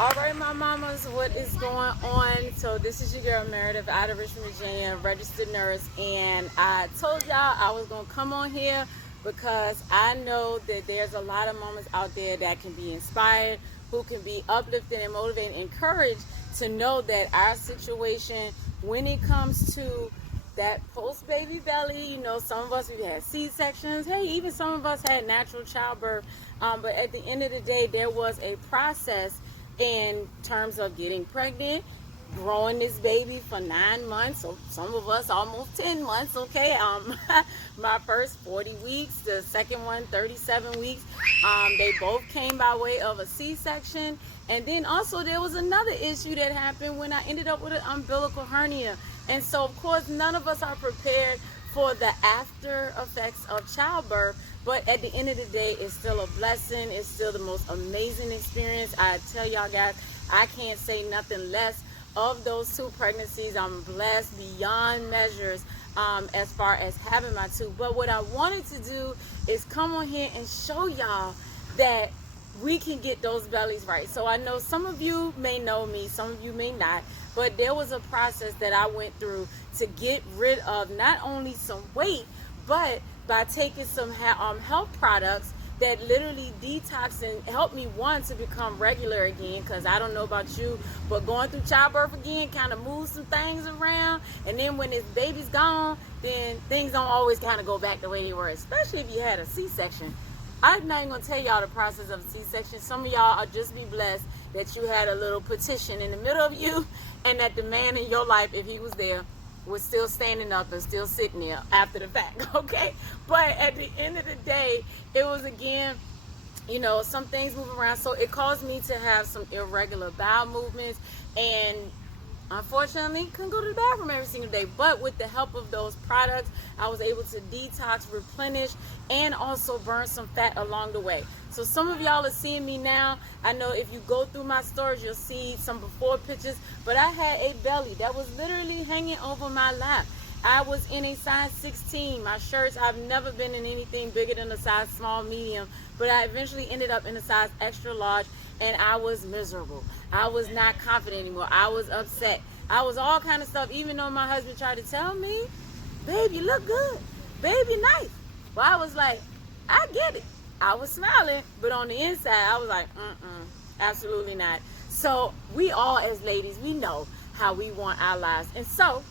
All right, my mamas, what is going on? So this is your girl Meredith out of Richmond, Virginia, registered nurse, and I told y'all I was gonna come on here because I know that there's a lot of mamas out there that can be inspired, who can be uplifted and motivated and encouraged to know that our situation, when it comes to that post-baby belly, you know, some of us, we've had C-sections, hey, even some of us had natural childbirth, but at the end of the day, there was a process in terms of getting pregnant, growing this baby for 9 months, so some of us almost 10 months, okay? My first 40 weeks, the second one 37 weeks. They both came by way of a C-section. And then also there was another issue that happened when I ended up with an umbilical hernia. And so of course none of us are prepared for the after effects of childbirth, but at the end of the day, it's still a blessing. It's still the most amazing experience. I tell y'all guys, I can't say nothing less of those 2 pregnancies. I'm blessed beyond measures as far as having my 2. But what I wanted to do is come on here and show y'all that we can get those bellies right. So I know some of you may know me, some of you may not, but there was a process that I went through to get rid of not only some weight, but by taking some health products that literally detox and help me, one, to become regular again, because I don't know about you, but going through childbirth again kind of moves some things around, and then when this baby's gone, then things don't always kind of go back the way they were, especially if you had a C-section. I'm not even going to tell y'all the process of a C-section. Some of y'all are just be blessed that you had a little petition in the middle of you, and that the man in your life, if he was there, was still standing up and still sitting there after the fact, okay? But at the end of the day, it was, again, you know, some things move around, so it caused me to have some irregular bowel movements, and unfortunately couldn't go to the bathroom every single day. But with the help of those products, I was able to detox, replenish, and also burn some fat along the way. So some of y'all are seeing me now. I know if you go through my stories, you'll see some before pictures, but I had a belly that was literally hanging over my lap. I was in a size 16. My shirts, I've never been in anything bigger than a size small, medium, but I eventually ended up in a size extra large, and I was miserable. I was not confident anymore. I was upset. I was all kind of stuff, even though my husband tried to tell me, babe, you look good. Babe, you nice. Well, I was like, I get it. I was smiling, but on the inside, I was like, absolutely not. So we all as ladies, we know how we want our lives. And so,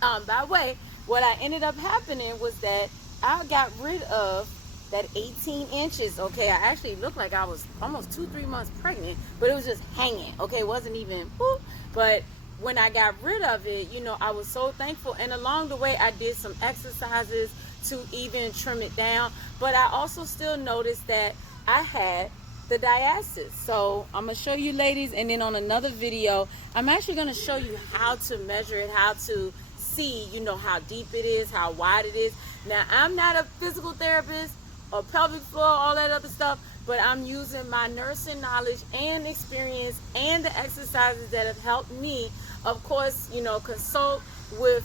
by the way, what I ended up happening was that I got rid of that 18 inches, okay? I actually looked like I was almost 2-3 months pregnant, but it was just hanging, okay? It wasn't even, whoop. But when I got rid of it, you know, I was so thankful. And along the way, I did some exercises to even trim it down. But I also still noticed that I had the diastasis. So I'm going to show you, ladies, and then on another video, I'm actually going to show you how to measure it, how to see, you know, how deep it is, how wide it is. Now, I'm not a physical therapist or pelvic floor, all that other stuff, but I'm using my nursing knowledge and experience and the exercises that have helped me. Of course, you know, consult with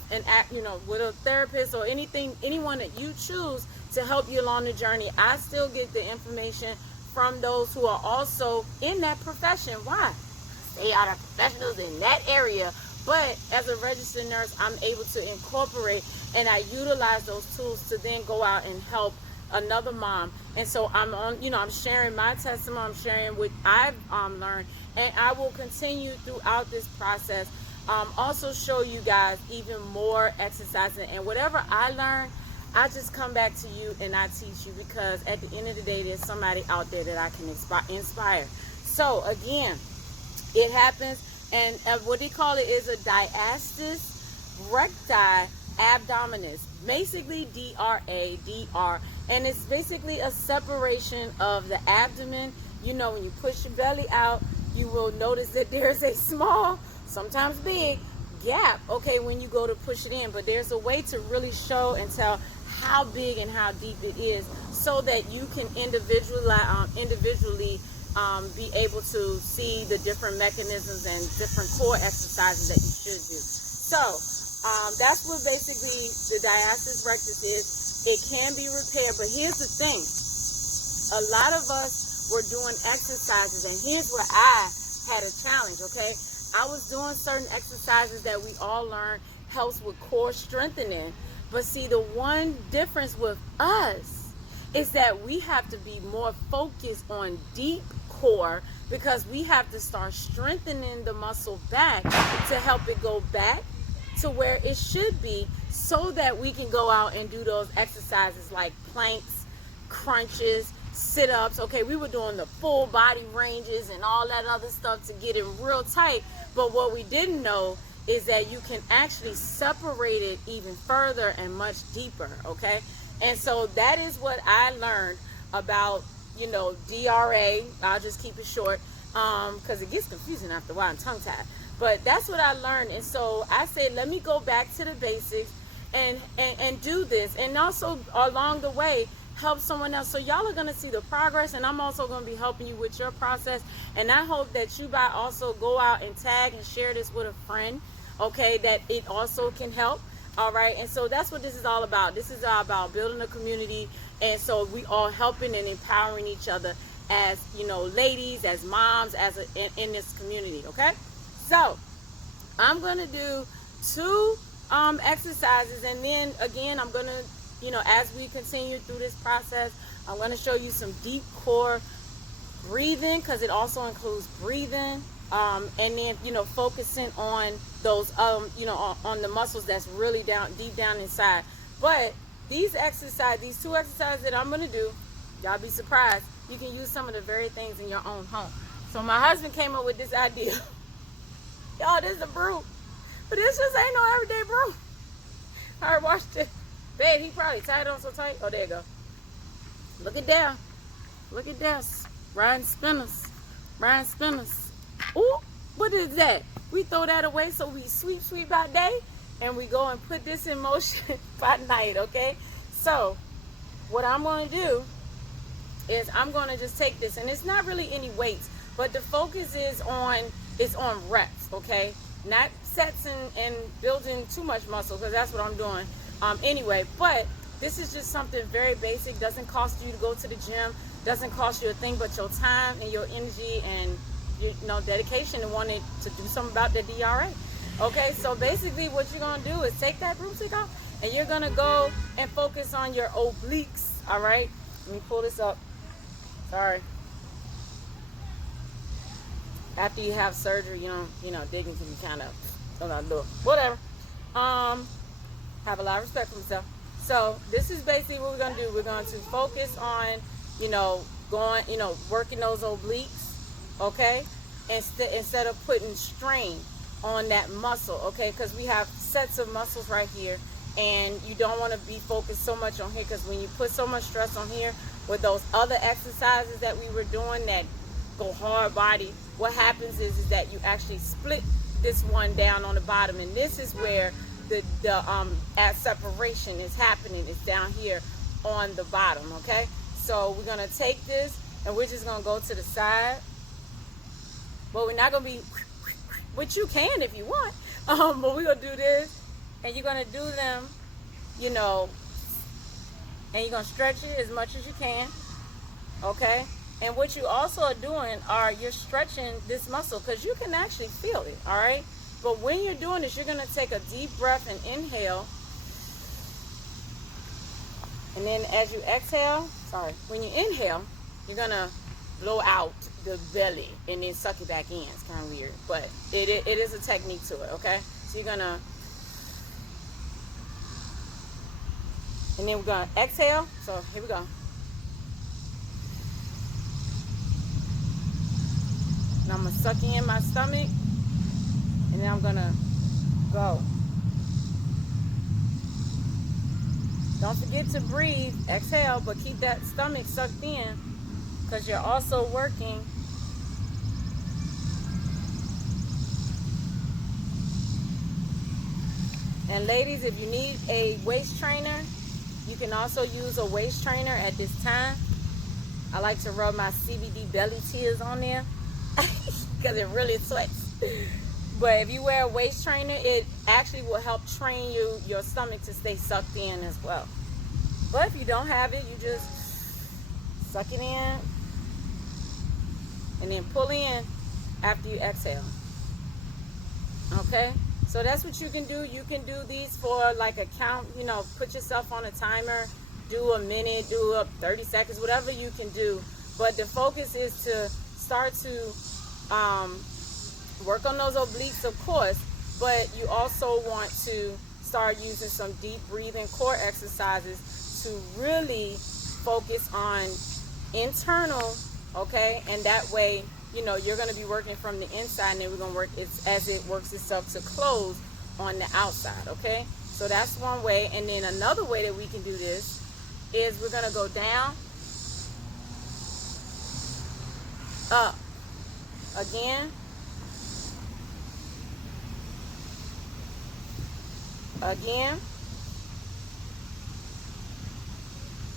with a therapist or anyone that you choose to help you along the journey. I still get the information from those who are also in that profession. Why? They are the professionals in that area. But as a registered nurse, I'm able to incorporate, and I utilize those tools to then go out and help another mom. And so I'm sharing my testimony, I'm sharing what I've learned, and I will continue throughout this process. Also show you guys even more exercising, and whatever I learn, I just come back to you and I teach you, because at the end of the day, there's somebody out there that I can inspire. So again, it happens, and what they call it is a Diastasis Recti abdominis, basically DRADR, and it's basically a separation of the abdomen. You know, when you push your belly out, you will notice that there's a small, sometimes big, gap, okay, when you go to push it in. But there's a way to really show and tell how big and how deep it is, so that you can individually be able to see the different mechanisms and different core exercises that you should do. So that's what basically the Diastasis Recti is. It can be repaired, but here's the thing. A lot of us were doing exercises, and here's where I had a challenge, okay? I was doing certain exercises that we all learn helps with core strengthening. But see, the one difference with us is that we have to be more focused on deep core, because we have to start strengthening the muscle back to help it go back to where it should be, so that we can go out and do those exercises like planks, crunches, sit-ups. Okay, we were doing the full body ranges and all that other stuff to get it real tight, but what we didn't know is that you can actually separate it even further and much deeper, okay? And so that is what I learned about, you know, DRA. I'll just keep it short, because it gets confusing after a while and tongue-tied. But that's what I learned. And so I said, let me go back to the basics and do this. And also along the way, help someone else. So y'all are going to see the progress, and I'm also going to be helping you with your process. And I hope that you by also go out and tag and share this with a friend, okay, that it also can help. All right. And so that's what this is all about. This is all about building a community. And so we all helping and empowering each other as, you know, ladies, as moms, as in this community. Okay. So I'm going to do 2 exercises, and then again, I'm going to, you know, as we continue through this process, I'm going to show you some deep core breathing, because it also includes breathing, and then, you know, focusing on those, you know, on the muscles that's really deep down inside. But these 2 exercises that I'm going to do, y'all be surprised, you can use some of the very things in your own home. So my husband came up with this idea. Y'all, this is a broom, but this just ain't no everyday broom. All right, watch this. Babe, he probably tied on so tight. Oh, there you go. Look at there. Look at this. Riding spinners. Riding spinners. Ooh, what is that? We throw that away, so we sweep by day, and we go and put this in motion by night, okay? So what I'm going to do is I'm going to just take this, and it's not really any weights, but the focus is on reps, okay? Not sets and building too much muscle, because that's what I'm doing anyway. But this is just something very basic. Doesn't cost you to go to the gym, doesn't cost you a thing but your time and your energy and your, you know, dedication, and wanting to do something about the DRA. Okay, so basically what you're gonna do is take that broomstick off, and you're gonna go and focus on your obliques. All right, let me pull this up. Sorry. After you have surgery, you know, digging can be kind of, don't know, do it. Whatever. Have a lot of respect for myself. So this is basically what we're gonna do. We're going to focus on, you know, working those obliques, okay? Instead of putting strain on that muscle, okay? Because we have sets of muscles right here, and you don't want to be focused so much on here, because when you put so much stress on here with those other exercises that we were doing that go hard body, what happens is that you actually split this one down on the bottom, and this is where the as separation is happening. Is down here on the bottom, okay? So we're gonna take this, and we're just gonna go to the side, but we're not gonna be, which you can if you want, but we're gonna do this, and you're gonna do them, you know, and you're gonna stretch it as much as you can, okay? And what you also are doing you're stretching this muscle, because you can actually feel it, all right? But when you're doing this, you're going to take a deep breath and inhale. And then as you exhale, when you inhale, you're going to blow out the belly and then suck it back in. It's kind of weird, but it is a technique to it, okay? So you're going to, and then we're going to exhale. So here we go. And I'm going to suck in my stomach, and then I'm going to go. Don't forget to breathe, exhale, but keep that stomach sucked in, because you're also working. And ladies, if you need a waist trainer, you can also use a waist trainer at this time. I like to rub my CBD belly tears on there because it really sweats. But if you wear a waist trainer, it actually will help train your stomach to stay sucked in as well. But if you don't have it, you just suck it in and then pull in after you exhale. Okay, so that's what you can do. You can do these for like a count, you know, put yourself on a timer, do a minute, do 30 seconds, whatever you can do. But the focus is to start to work on those obliques, of course, but you also want to start using some deep breathing core exercises to really focus on internal, okay? And that way, you know, you're going to be working from the inside, and then we're going to work as it works itself to close on the outside, okay? So that's one way. And then another way that we can do this is we're going to go down, up, again, again.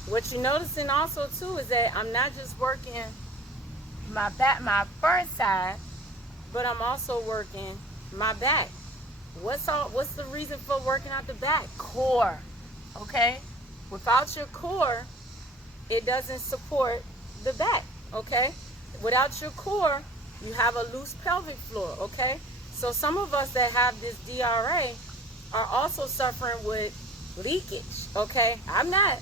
What you're noticing also too is that I'm not just working my back, my front side, but I'm also working my back. What's the reason for working out the back? Core. Okay? Without your core, it doesn't support the back. Okay? Without your core, you have a loose pelvic floor. Okay? So some of us that have this DRA are also suffering with leakage. Okay? I'm not,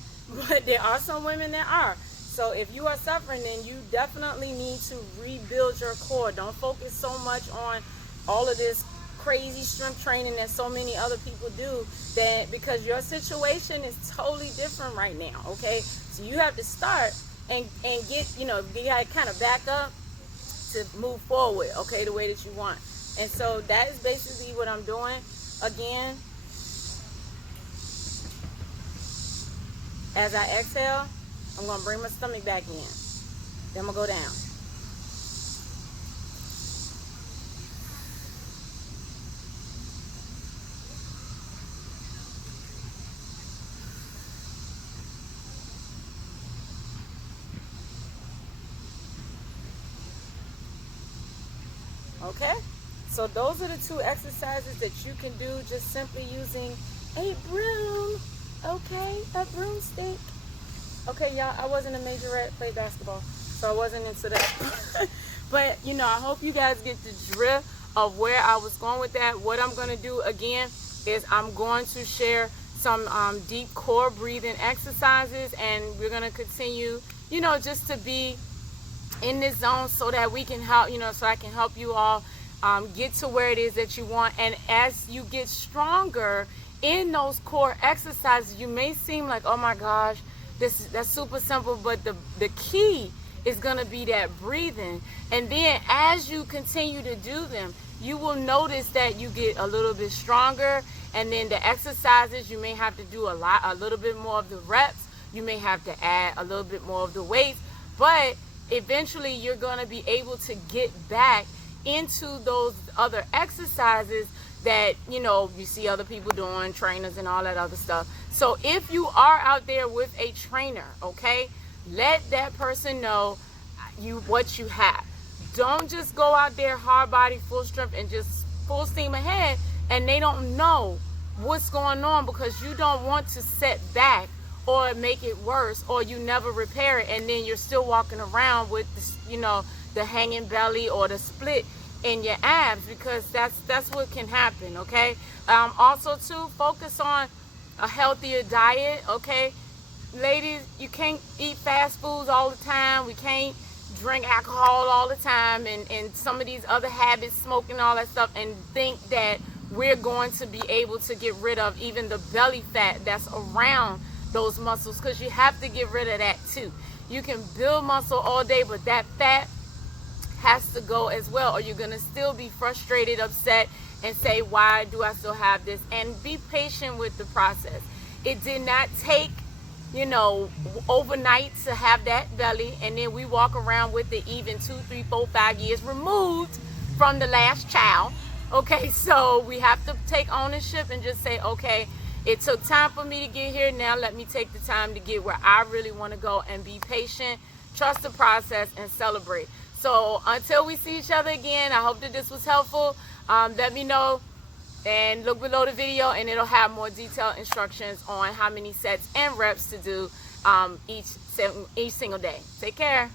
but there are some women that are. So if you are suffering, then you definitely need to rebuild your core. Don't focus so much on all of this crazy strength training that so many other people do, that because your situation is totally different right now, okay? So you have to start and get, you know, you gotta kind of back up to move forward, okay, the way that you want. And so that is basically what I'm doing. Again, as I exhale, I'm going to bring my stomach back in. Then I'm going to go down. Okay? So those are the two exercises that you can do just simply using a broom. Okay? A broomstick. Okay, y'all, I wasn't a majorette, played basketball, so I wasn't into that. But, you know, I hope you guys get the drift of where I was going with that. What I'm going to do, again, is I'm going to share some deep core breathing exercises, and we're going to continue, you know, just to be in this zone so that we can help, you know, so I can help you all get to where it is that you want. And as you get stronger in those core exercises, you may seem like, oh my gosh, that's super simple, but the key is going to be that breathing. And then as you continue to do them, you will notice that you get a little bit stronger. And then the exercises, you may have to do a little bit more of the reps. You may have to add a little bit more of the weights, but eventually you're going to be able to get back into those other exercises that, you know, you see other people doing, trainers and all that other stuff. So if you are out there with a trainer, okay, let that person know what you have. Don't just go out there hard body, full strength, and just full steam ahead, and they don't know what's going on, because you don't want to set back or make it worse, or you never repair it, and then you're still walking around with this, you know, the hanging belly or the split in your abs, because that's what can happen. Okay. Also too, focus on a healthier diet. Okay, ladies, you can't eat fast foods all the time. We can't drink alcohol all the time, and some of these other habits, smoking, all that stuff, and think that we're going to be able to get rid of even the belly fat that's around those muscles, because you have to get rid of that too. You can build muscle all day, but that fat has to go as well, or you're going to still be frustrated, upset, and say, why do I still have this? And be patient with the process. It did not take, you know, overnight to have that belly, and then we walk around with it even 2, 3, 4, 5 years removed from the last child. Okay, so we have to take ownership and just say, okay, it took time for me to get here. Now let me take the time to get where I really want to go, and be patient, trust the process, and celebrate. So until we see each other again, I hope that this was helpful. Let me know, and look below the video, and it'll have more detailed instructions on how many sets and reps to do each single day. Take care.